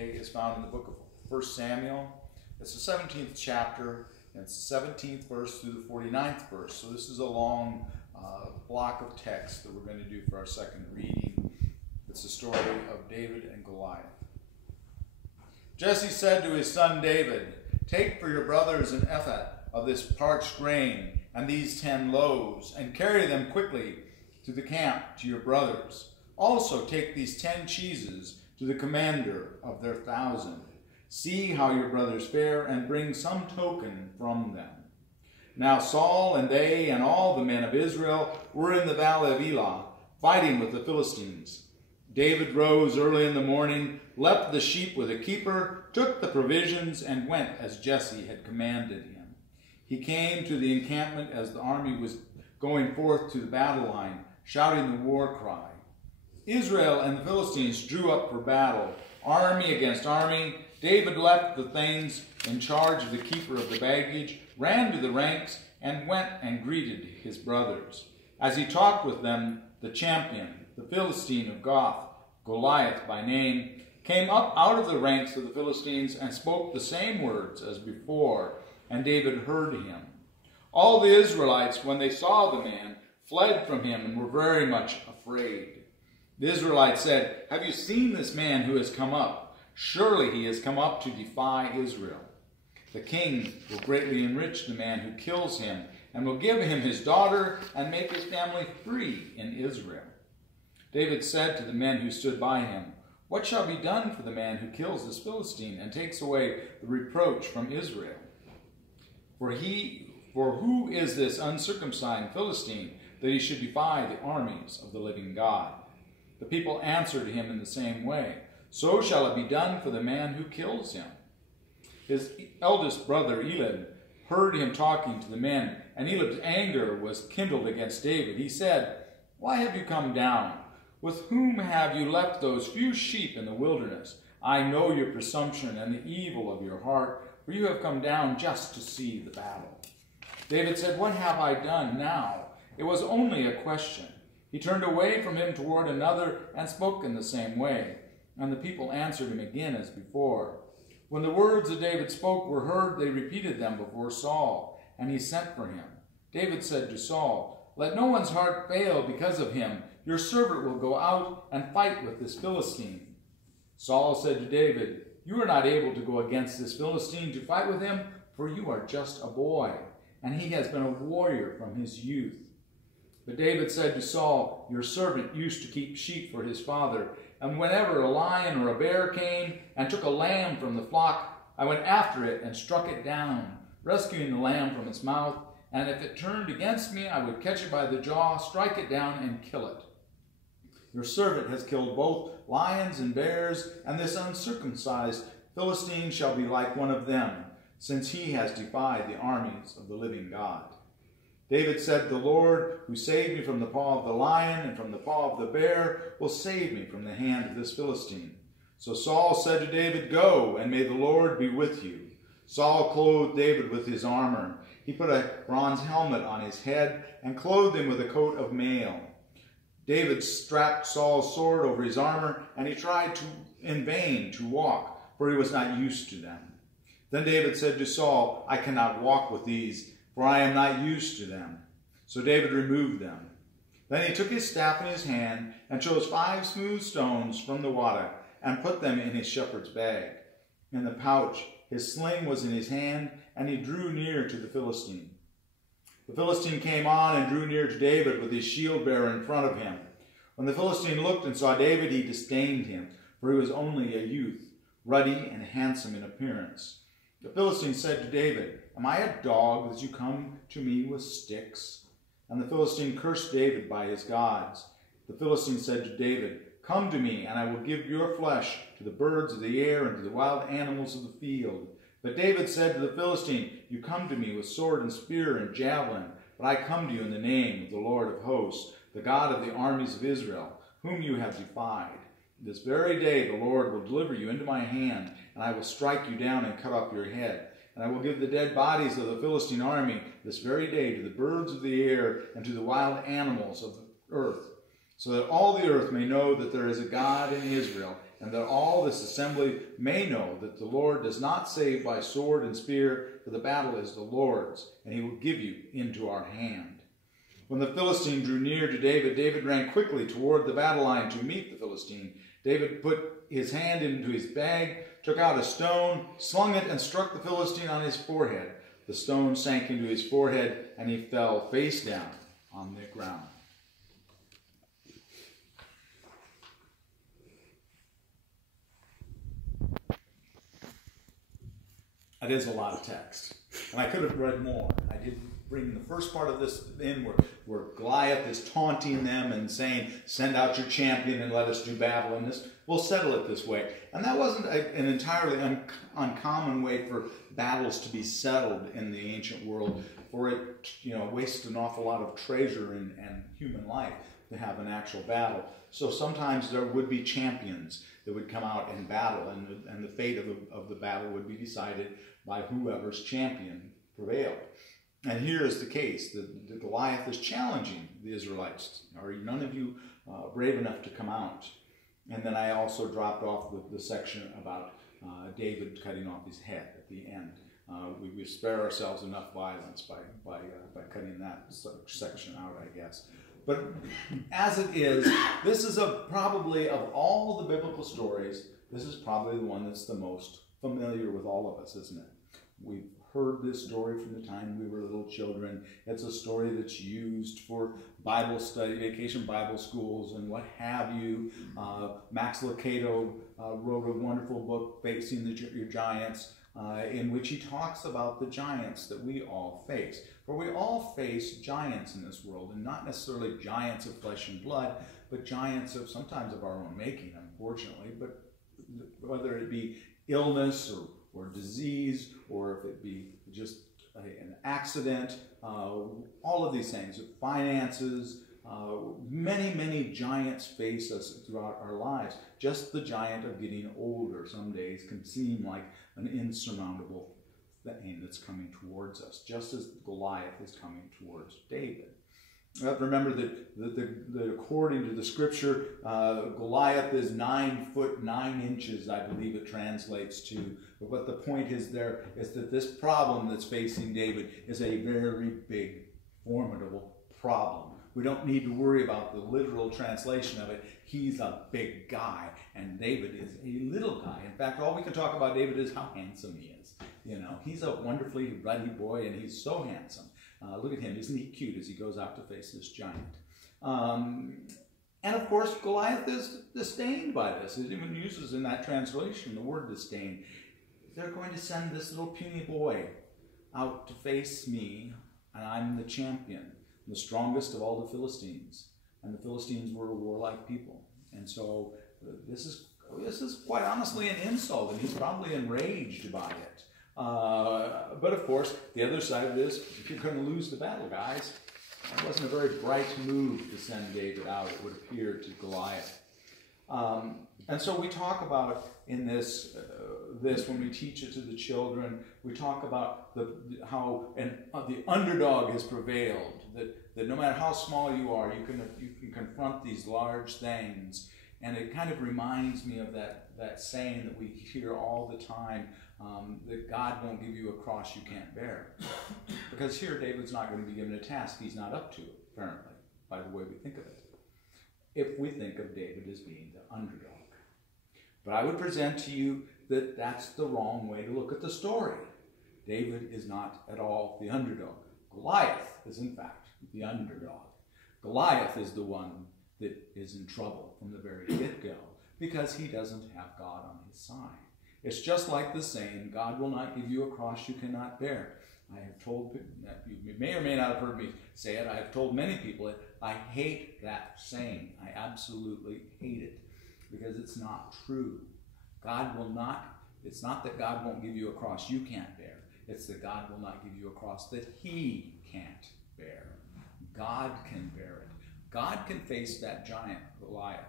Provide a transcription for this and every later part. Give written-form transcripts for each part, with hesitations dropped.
today is found in the book of 1 Samuel. It's the 17th chapter, and it's the 17th verse through the 49th verse. So this is a long block of text that we're going to do for our second reading. It's the story of David and Goliath. Jesse said to his son David, "Take for your brothers an ephah of this parched grain and these 10 loaves, and carry them quickly to the camp to your brothers. Also take these 10 cheeses to the commander of their 1,000. See how your brothers fare, and bring some token from them." Now Saul and they and all the men of Israel were in the valley of Elah, fighting with the Philistines. David rose early in the morning, left the sheep with a keeper, took the provisions, and went as Jesse had commanded him. He came to the encampment as the army was going forth to the battle line, shouting the war cry. Israel and the Philistines drew up for battle, army against army. David left the things in charge of the keeper of the baggage, ran to the ranks, and went and greeted his brothers. As he talked with them, the champion, the Philistine of Gath, Goliath by name, came up out of the ranks of the Philistines and spoke the same words as before, and David heard him. All the Israelites, when they saw the man, fled from him and were very much afraid. The Israelites said, "Have you seen this man who has come up? Surely he has come up to defy Israel. The king will greatly enrich the man who kills him, and will give him his daughter and make his family free in Israel." David said to the men who stood by him, "What shall be done for the man who kills this Philistine and takes away the reproach from Israel? For who is this uncircumcised Philistine that he should defy the armies of the living God?" The people answered him in the same way, "So shall it be done for the man who kills him." His eldest brother Eliab heard him talking to the men, and Eliab's anger was kindled against David. He said, "Why have you come down? With whom have you left those few sheep in the wilderness? I know your presumption and the evil of your heart, for you have come down just to see the battle." David said, "What have I done now? It was only a question." He turned away from him toward another and spoke in the same way, and the people answered him again as before. When the words that David spoke were heard, they repeated them before Saul, and he sent for him. David said to Saul, "Let no one's heart fail because of him. Your servant will go out and fight with this Philistine." Saul said to David, "You are not able to go against this Philistine to fight with him, for you are just a boy, and he has been a warrior from his youth." But David said to Saul, "Your servant used to keep sheep for his father, and whenever a lion or a bear came and took a lamb from the flock, I went after it and struck it down, rescuing the lamb from its mouth, and if it turned against me, I would catch it by the jaw, strike it down, and kill it. Your servant has killed both lions and bears, and this uncircumcised Philistine shall be like one of them, since he has defied the armies of the living God." David said, "The Lord, who saved me from the paw of the lion and from the paw of the bear, will save me from the hand of this Philistine." So Saul said to David, "Go, and may the Lord be with you." Saul clothed David with his armor. He put a bronze helmet on his head and clothed him with a coat of mail. David strapped Saul's sword over his armor, and he tried in vain to walk, for he was not used to them. Then David said to Saul, "I cannot walk with these, for I am not used to them." So David removed them. Then he took his staff in his hand and chose 5 smooth stones from the water and put them in his shepherd's bag. In the pouch, his sling was in his hand, and he drew near to the Philistine. The Philistine came on and drew near to David with his shield bearer in front of him. When the Philistine looked and saw David, he disdained him, for he was only a youth, ruddy and handsome in appearance. The Philistine said to David, "Am I a dog that you come to me with sticks?" And the Philistine cursed David by his gods. The Philistine said to David, "Come to me, and I will give your flesh to the birds of the air and to the wild animals of the field." But David said to the Philistine, "You come to me with sword and spear and javelin, but I come to you in the name of the Lord of hosts, the God of the armies of Israel, whom you have defied. This very day the Lord will deliver you into my hand, and I will strike you down and cut off your head. And I will give the dead bodies of the Philistine army this very day to the birds of the air and to the wild animals of the earth, so that all the earth may know that there is a God in Israel, and that all this assembly may know that the Lord does not save by sword and spear, for the battle is the Lord's, and he will give you into our hand. When the Philistine drew near to David, David ran quickly toward the battle line to meet the Philistine. David put his hand into his bag, took out a stone, slung it, and struck the Philistine on his forehead. The stone sank into his forehead, and he fell face down on the ground. That is a lot of text, and I could have read more. I did bring the first part of this in where Goliath is taunting them and saying, send out your champion and let us do battle in this. We'll settle it this way. And that wasn't an entirely uncommon way for battles to be settled in the ancient world, for it wasted an awful lot of treasure and human life to have an actual battle. So sometimes there would be champions that would come out in battle, and the fate of the battle would be decided by whoever's champion prevailed. And here is the case. The Goliath is challenging the Israelites. Are none of you brave enough to come out? And then I also dropped off the section about David cutting off his head at the end. We spare ourselves enough violence by cutting that section out, I guess. But as it is, this is probably, of all the biblical stories, this is probably the one that's the most familiar with all of us, isn't it? We've heard this story from the time we were little children. It's a story that's used for Bible study, vacation Bible schools, and what have you. Max Lucado wrote a wonderful book, Facing Your Giants, in which he talks about the giants that we all face. For we all face giants in this world, and not necessarily giants of flesh and blood, but giants of sometimes of our own making, unfortunately. But whether it be illness or disease, or if it be just an accident, all of these things, finances, many giants face us throughout our lives. Just the giant of getting older some days can seem like an insurmountable thing that's coming towards us, just as Goliath is coming towards David. You have to remember that according to the scripture, Goliath is 9 foot 9 inches, I believe it translates to. But what the point is there is that this problem that's facing David is a very big, formidable problem. We don't need to worry about the literal translation of it. He's a big guy, and David is a little guy. In fact, all we can talk about David is how handsome he is. He's a wonderfully ruddy boy, and he's so handsome. Look at him. Isn't he cute as he goes out to face this giant? And of course, Goliath is disdained by this. It even uses in that translation the word disdain. They're going to send this little puny boy out to face me, and I'm the champion, the strongest of all the Philistines. And the Philistines were a warlike people. And so this is quite honestly an insult, and he's probably enraged by it. But of course, the other side of this, if you're going to lose the battle, guys, it wasn't a very bright move to send David out, it would appear, to Goliath. And so we talk about in this when we teach it to the children, we talk about how the underdog has prevailed, that no matter how small you are, you can confront these large things. And it kind of reminds me of that saying that we hear all the time, that God won't give you a cross you can't bear. Because here David's not going to be given a task he's not up to, apparently, by the way we think of it, if we think of David as being the underdog. But I would present to you that that's the wrong way to look at the story. David is not at all the underdog. Goliath is, in fact, the underdog. Goliath is the one that is in trouble from the very get-go because he doesn't have God on his side. It's just like the saying, God will not give you a cross you cannot bear. I have told, you may or may not have heard me say it, I have told many people it. I hate that saying. I absolutely hate it because it's not true. God will not, it's not that God won't give you a cross you can't bear. It's that God will not give you a cross that he can't bear. God can bear it. God can face that giant, Goliath.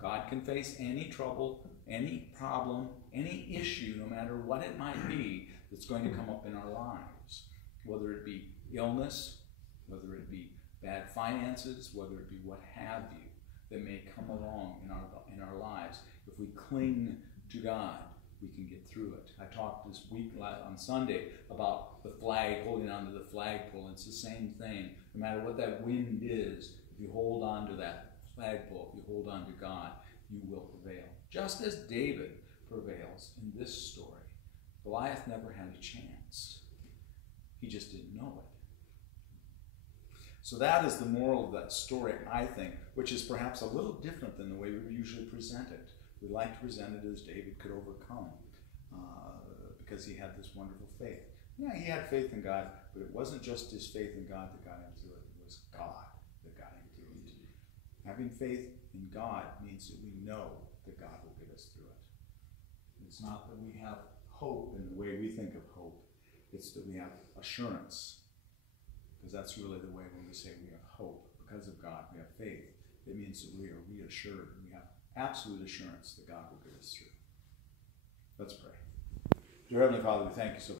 God can face any trouble, any problem, any issue, no matter what it might be, that's going to come up in our lives. Whether it be illness, whether it be bad finances, whether it be what have you that may come along in our lives. If If we cling to God, we can get through it. I talked this week on Sunday about the flag, holding onto the flagpole. It's the same thing. No matter what that wind is, if you hold on to that flagpole, if you hold on to God, you will prevail. Just as David prevails in this story. Goliath never had a chance. He just didn't know it. So that is the moral of that story, I think, which is perhaps a little different than the way we usually present it. We like to present it as David could overcome because he had this wonderful faith. Yeah, he had faith in God, but it wasn't just his faith in God that got him through it. It was God that got him through it. Having faith in God means that we know that God will get us through it. It's not that we have hope in the way we think of hope. It's that we have assurance. Because that's really the way when we say we have hope. Because of God, we have faith. It means that we are reassured. We have absolute assurance that God will get us through. Let's pray. Dear Heavenly Father, we thank you so